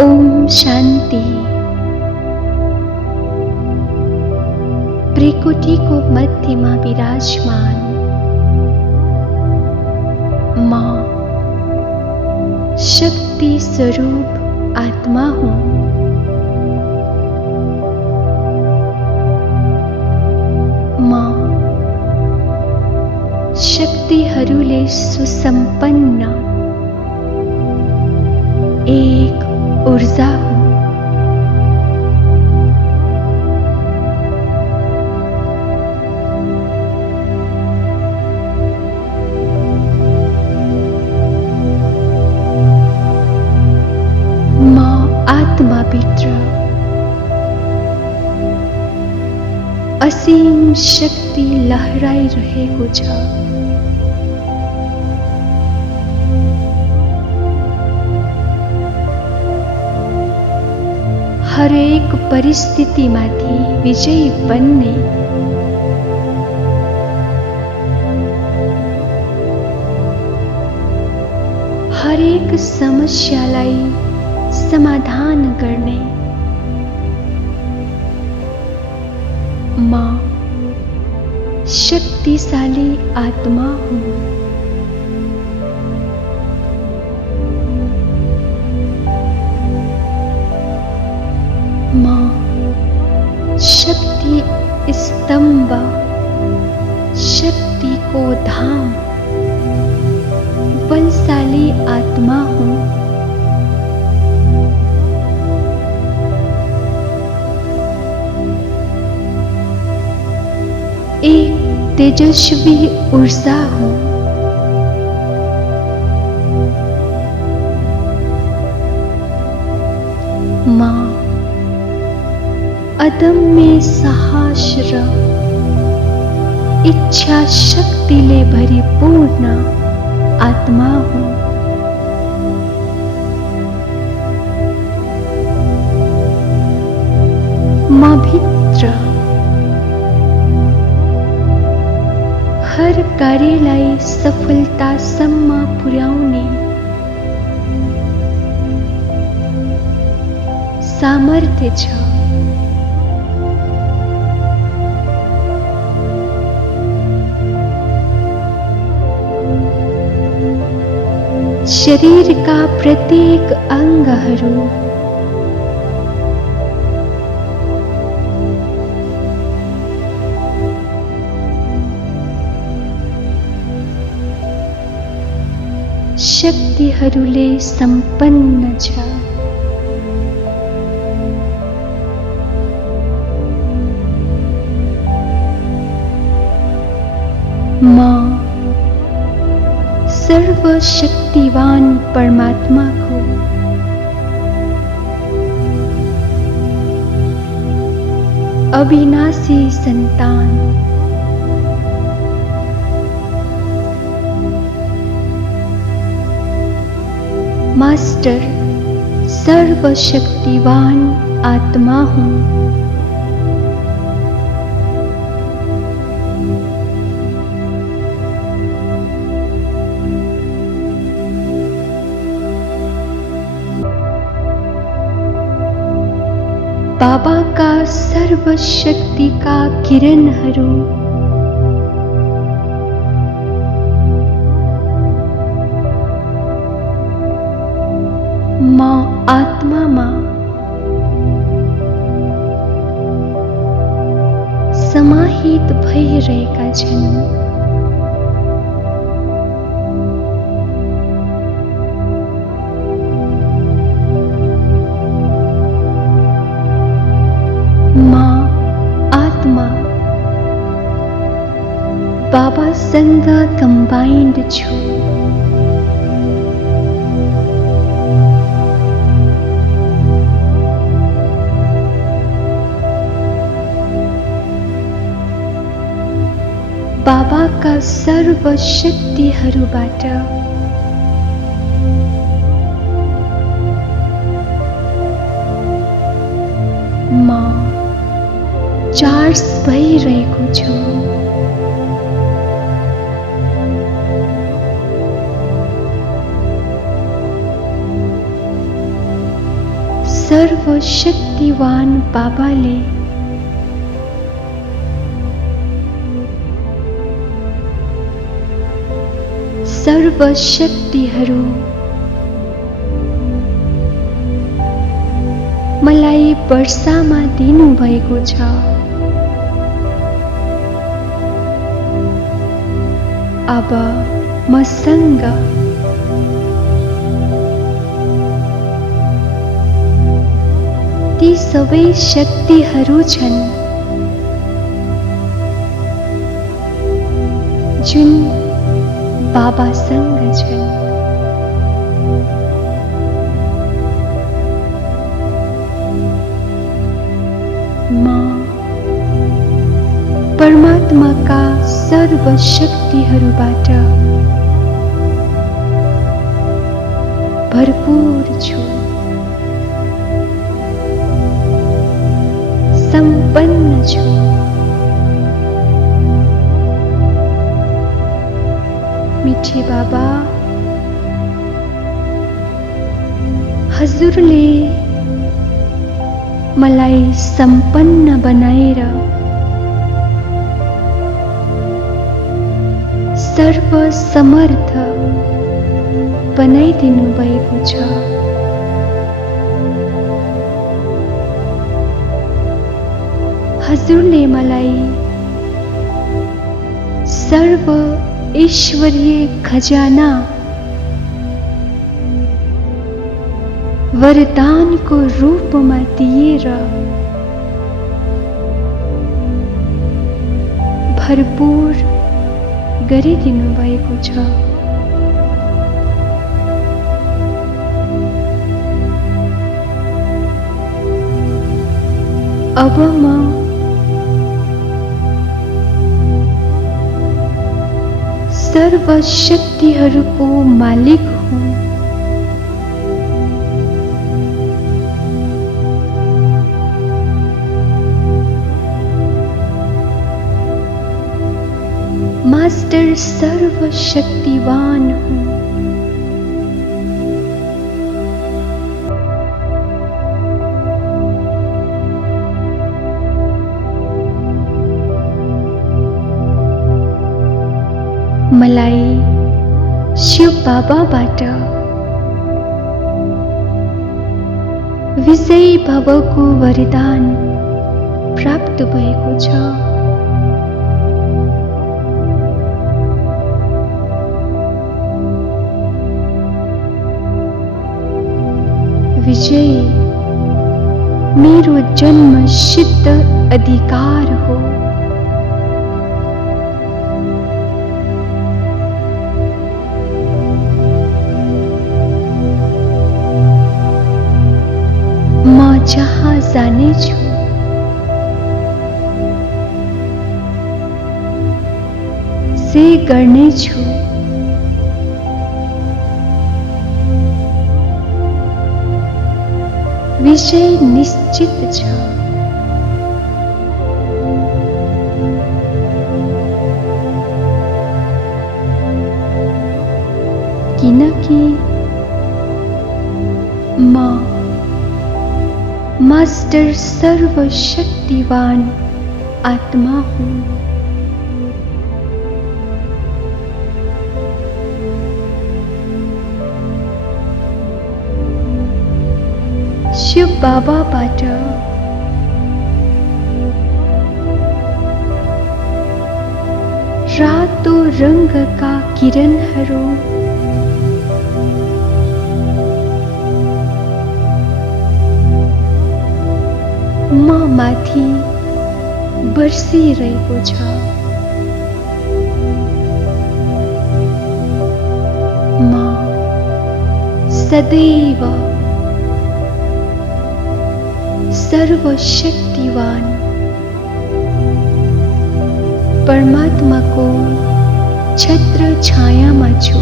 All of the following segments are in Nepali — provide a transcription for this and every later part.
ओम शांति। त्रिकुटी को मध्य में विराजमान मां शक्ति स्वरूप आत्मा हूं। मां शक्तिहरूले सुसम्पन्न एक ऊर्जा हूं। मां आत्मा भित्र असीम शक्ति लहराइरहेको छ। हरेक परिस्थितिमाथि विजयी बन्ने हरेक समस्यालाई समाधान गर्ने मां शक्तिशाली आत्मा हुँ। मां शक्ति स्तंभ, शक्ति को धाम, बलशाली आत्मा हूँ। एक तेजस्वी ऊर्जा हूँ। मां अदम्य साहस र इच्छा शक्तिले भरिपूर्ण आत्मा हूँ। मां भित्र हर कार्यलाई सफलतासम्म पुर्याउने सामर्थ्य छ। शरीरका प्रत्येक अंगहरू शक्तिहरूले सम्पन्न छ। मां सर्वशक्तिवान परमात्मा को अविनाशी संतान, मास्टर सर्वशक्तिवान आत्मा हूँ। बाबा का सर्वशक्ति का किरणहरू मां आत्मामा समाहित भइरहेका छन्। मां आत्मा बाबासँग कम्बाइन्ड छु। बाबाका सर्वशक्तिहरूबाट म चार्ज भइरहेको छु। सर्वशक्तिवान बाबाले सर्वशक्तिहरू मलाई वर्षामा दिनुभएको छ। अब मसँग ती सबै शक्तिहरू छन् जुन बाबासँग छन्। म परमात्माका सर्वशक्तिहरूबाट भरपूर छु, सम्पन्न छु। मिठे बाबा, हजुरले मलाई सम्पन्न बनाएर सर्वसमर्थ बनाइदिनु भएको छ। हजुरले मलाई सर्व ईश्वरीय खजाना वरदानको रूपमा दिएर भरपूर गरिदिनु भएको छ। अब म सर्वशक्तिहरूको मालिक हुँ। मास्टर सर्वशक्तिवान हूँ। मलाई शिव बाबाबाट विजयी भवको वरदान प्राप्त भएको छ। विजय मेरो जन्म सिद्ध अधिकार हो। म जहाँ जानेछु से गर्नेछु। विजय निश्चित छ। किनकि म मास्टर सर्वशक्तिवान आत्मा हूँ। शिव बाबाबाट रातो रङ्गका किरणहरू म माथि बर्सिरहेको छ। म सदैव सर्वशक्तिवान परमात्माको छत्र छायामा छु।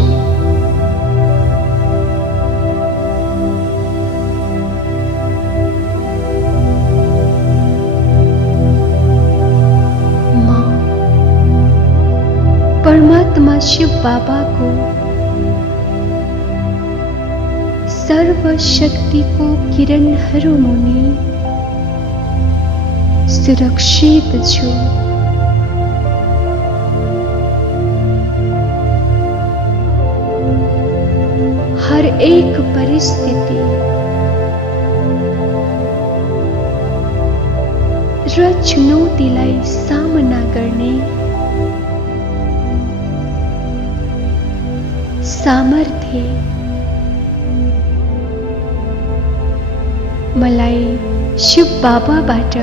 परमात्मा शिव बाबाको सर्वशक्तिको किरणहरू मुनि सुरक्षित छु। हर एक परिस्थिति र चुनौतीलाई सामना गर्ने सामर्थ्य मलाई शिव बाबाबाट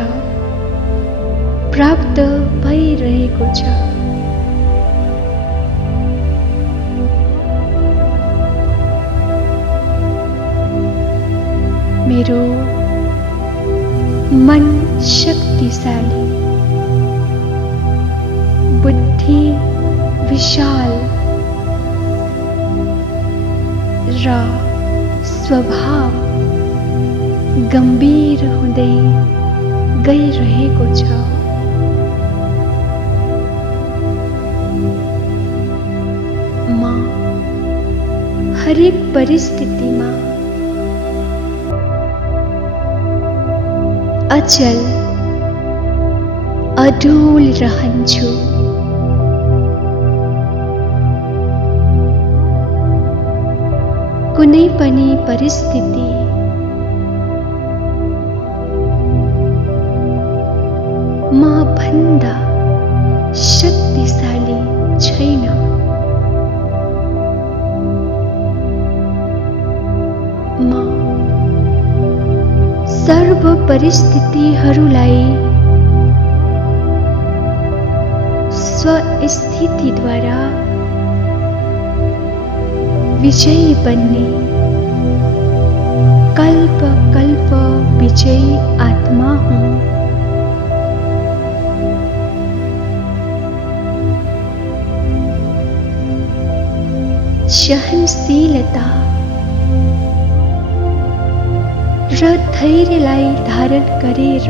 प्राप्त भइरहेको छ। मेरो मन शक्तिशाली, बुद्धि विशाल र स्वभाव गम्भीर हुँदै गइरहेको छ। म हरेक परिस्थितिमा अचल अडोल रहन्छु। कुनै पनि परिस्थिति म भन्दा शक्तिशाली छैन। म सर्व परिस्थितिहरूलाई स्वस्थितिद्वारा विजयी बन्ने कल्प कल्प विजयी आत्मा हूँ। सहनशीलता र धैर्यलाई धारण गरेर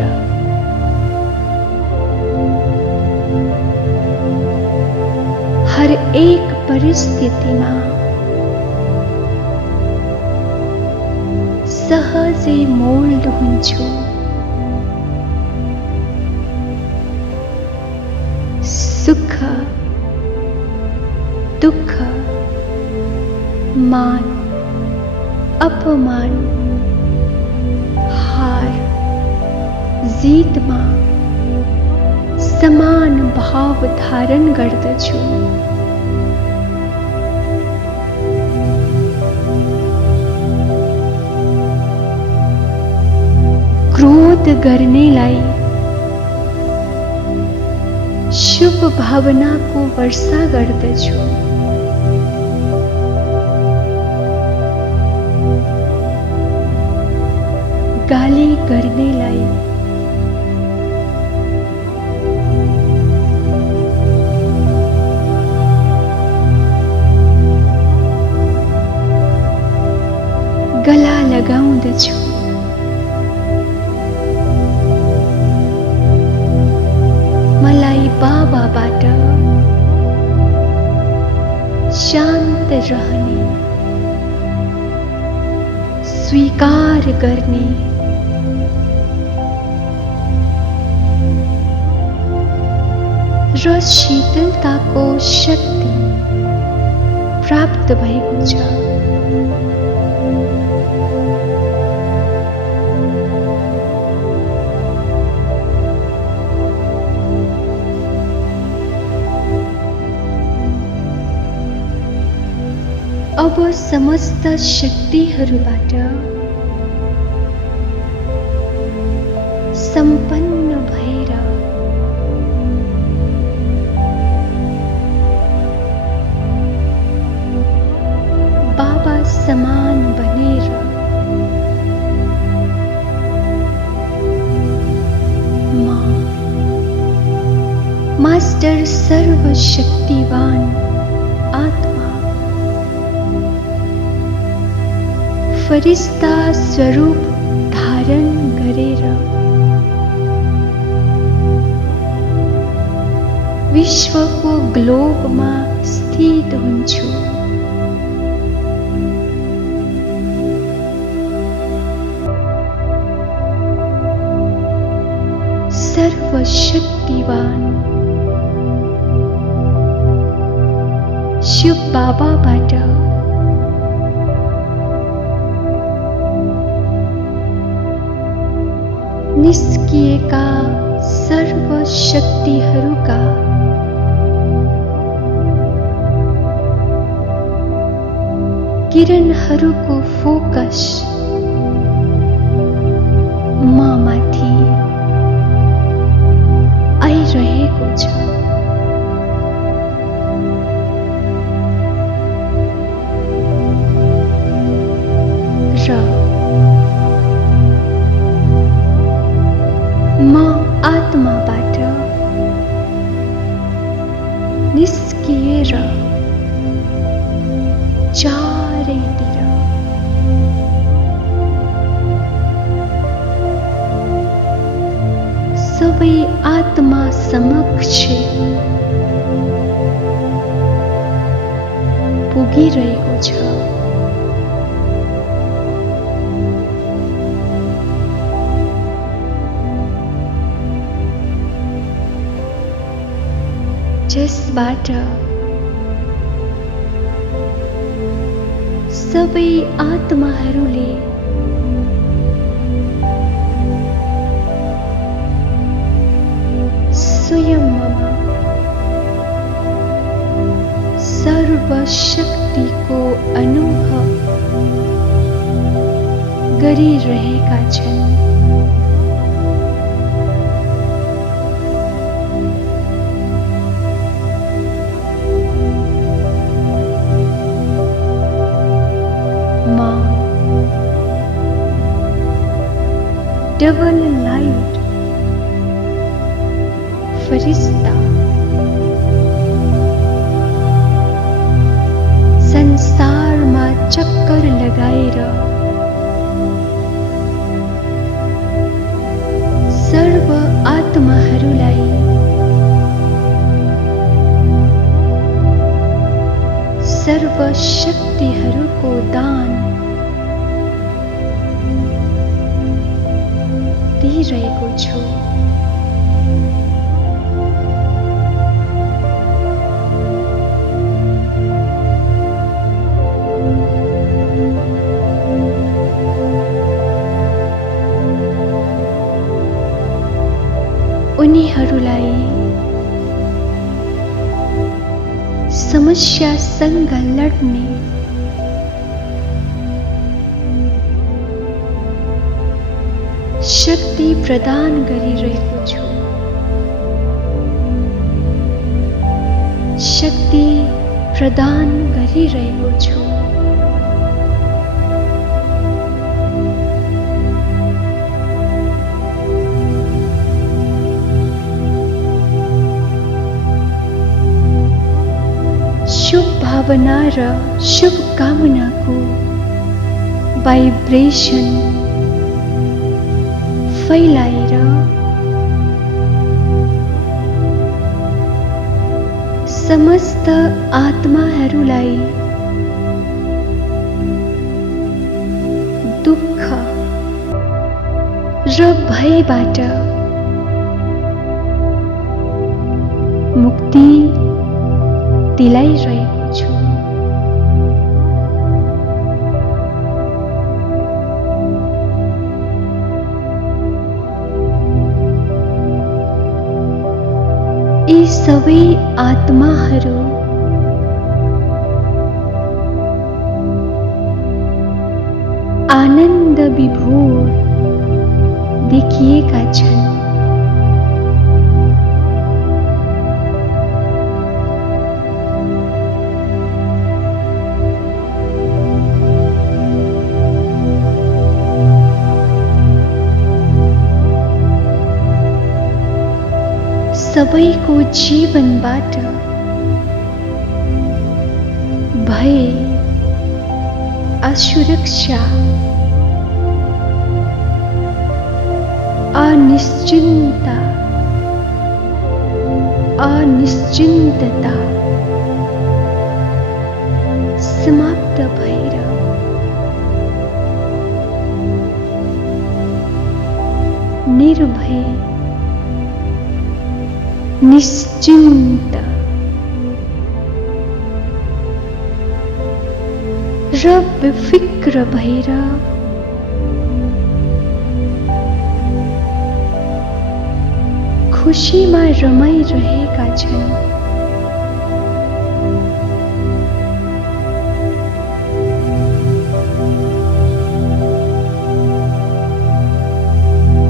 हर एक परिस्थितिमा सहजै मोल्ड हुन्छु। सुख दुःख मान अपमान हार जीतमा समान भाव धारण गर्दछु। क्रोध गर्नेलाई शुभ भावनाको वर्षा गर्दछु। गाली गर्नेलाई गला लगाउँदछु। मलाई बाबाबाट शान्त रहने, स्वीकार गर्ने र शीतलताको शक्ति प्राप्त भएको छ। अब समस्त शक्तिहरूबाट सम्पन्न भएर बाबा समान बनेर म मास्टर सर्वशक्तिवान आत्मा फरिस्ता स्वरूप धारण गरेर विश्वको ग्लोबमा स्थित हुन्छु। सर्वशक्तिवान शिव बाबाबाट निस्किएका सर्वशक्तिहरूका किरणहरूको फोकस माथि आइरहेको छ र म आत्माबाट निस्किएर चारैतिर सबै आत्मा समक्ष पुगिरहेको छ। जसबाट सबै आत्माहरूले स्वयंमा सर्वशक्तिको अनुभव गरिरहेका छन्। डबल लाइट फरिश्ता संसारमा चक्कर लगाएर सर्व आत्माहरूलाई सर्वशक्तिहरूको दान दिइरहेको छु। उनीहरूलाई समस्यासँग लड्ने शक्ति प्रदान गरिरहेको छु। शक्ति प्रदान गरिरहेको छु। शुभ भावना र शुभकामनाको भाइब्रेसन फैलाएर समस्त आत्माहरूलाई दुःख र भयबाट मुक्ति दिलाइरहेको छु। यी सबै आत्माहरू आनन्द विभोर देखिएका छन्। सबैको जीवनबाट भय, असुरक्षा, अनिश्चिन्तता समाप्त भएर निर्भय निश्चिन्त र बेफिक्र भएर खुसीमा रमाइरहेका छन्।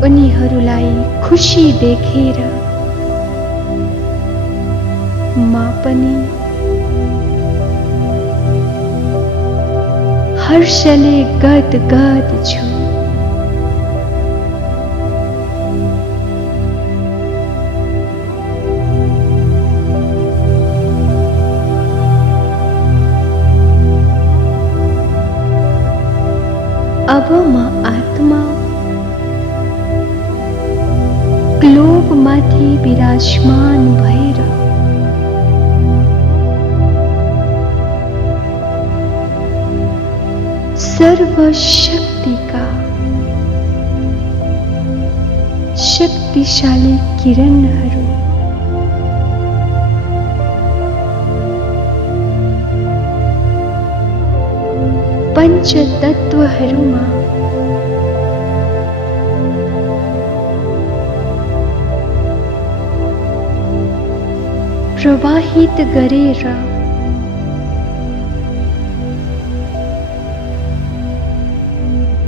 उनीहरूलाई खुसी देखेर म पनि हर्षले गदगद छु। अब म आत्मा ग्लोबमाथि विराजमान भएर सर्वशक्तिका शक्तिशाली किरणहरू पञ्चतत्वहरूमा प्रवाहित गरेर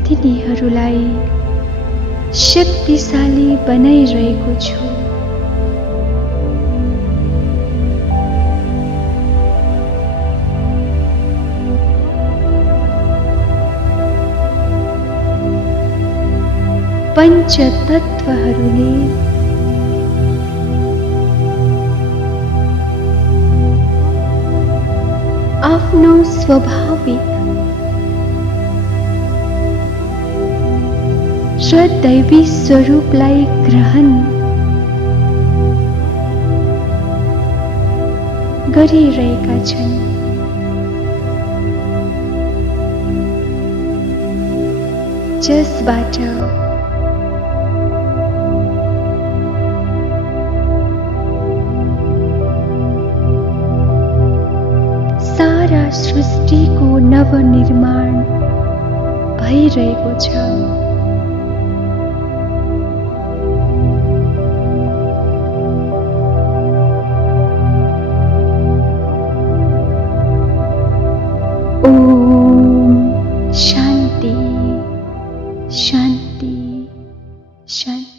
तिनीहरूलाई शक्तिशाली बनाइरहेको छु। पञ्चतत्वहरूले आफ्नो स्वाभाविक र दैवी स्वरूपलाई ग्रहण गरिरहेका छन्। जसबाट सारा सृष्टिको नवनिर्माण भइरहेको छ। ओम शान्ति शान्ति शान्ति।